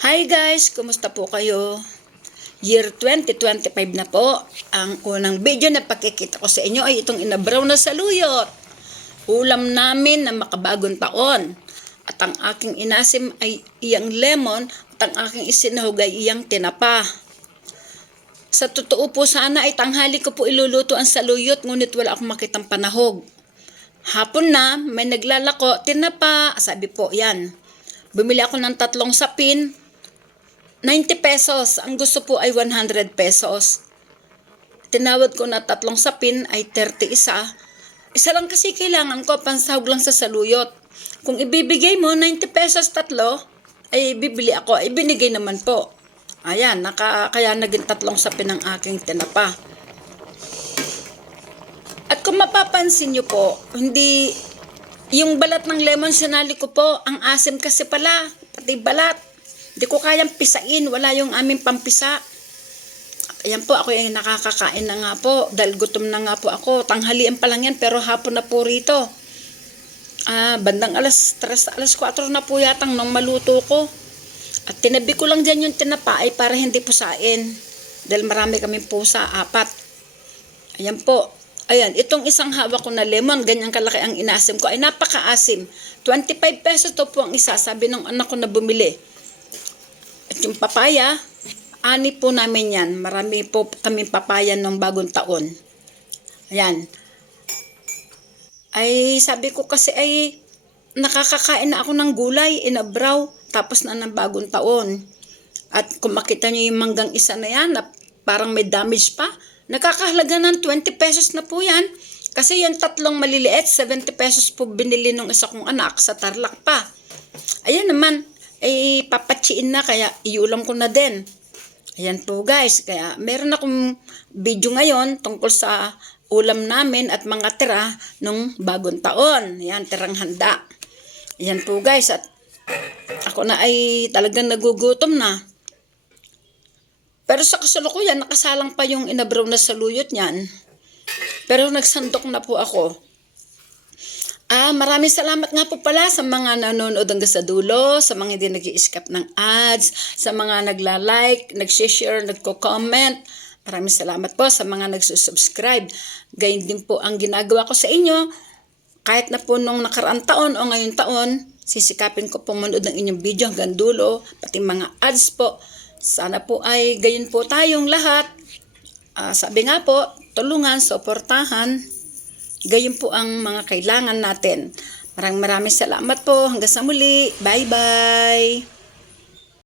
Hi guys, kumusta po kayo? Year 2025 na po. Ang unang video na pakikita ko sa inyo ay itong inabraw na saluyot. Ulam namin na makabagong taon. At ang aking inasim ay iyang lemon at ang aking isinahog ay iyang tinapa. Sa totoo po sana ay tanghali ko po iluluto ang saluyot ngunit wala akong makitang panahog. Hapon na, may naglalako, tinapa, sabi po yan. Bumili ako ng tatlong sapin, 90 pesos. Ang gusto po ay 100 pesos. Tinawad ko na tatlong sapin ay 30 isa. Lang kasi kailangan ko, pansahog lang sa saluyot. Kung ibibigay mo 90 pesos tatlo, ay bibili ako. Ay binigay naman po. Ayan, naka, kaya naging tatlong sapin ang aking tinapa. At kung mapapansin nyo po, hindi, yung balat ng lemon sinali ko po, ang asim kasi pala, pati balat. Hindi ko kayang pisain, wala yung aming pampisa. Ayan po, ako yung nakakakain na nga po, dahil gutom na nga po ako. Tanghalian pa lang yan, pero hapon na po rito. Ah, bandang alas 3, alas 4 na po yatang nung maluto ko. At tinabi ko lang dyan yung tinapa ay para hindi pusain. Dahil marami kaming pusa, apat. Ayan po. Ayan, itong isang hawak ko na lemon, ganyan kalaki ang inasim ko, ay napakaasim. 25 pesos to po ang isa, sabi ng anak ko na bumili. At yung papaya, ani po namin yan. Marami po kaming papaya ng bagong taon. Ayan. Ay, sabi ko kasi ay nakakakain na ako ng gulay, inabraw, tapos na ng bagong taon. At kung makita niyo yung manggang isa na yan, na parang may damage pa, nakakahalaga ng 20 pesos na po yan. Kasi yung tatlong maliliit, 70 pesos po binili nung isa kong anak sa Tarlac pa. Ayan naman, ay papatsiin na kaya iulam ko na din. Ayan po guys, kaya meron akong video ngayon tungkol sa ulam namin at mga tira nung bagong taon. Ayan, tirang handa. Ayan po guys, at ako na ay talagang nagugutom na. Pero sa kasalukuyan, nakasalang pa yung inabraw na saluyot niyan. Pero nagsandok na po ako. Ah, maraming salamat nga po pala sa mga nanonood hanggang sa dulo, sa mga hindi nag skip ng ads, sa mga nagla-like, nag-share, nagko-comment. Maraming salamat po sa mga nagsusubscribe. Gayun din po ang ginagawa ko sa inyo. Kahit na po nung nakaraang taon o ngayong taon, sisikapin ko po manood ng inyong video hanggang dulo, pati mga ads po. Sana po ay gayon po tayong lahat. Ah, sabi nga po, tulungan, suportahan. Gayon po ang mga kailangan natin. Maraming maraming salamat po. Hanggang sa muli. Bye-bye.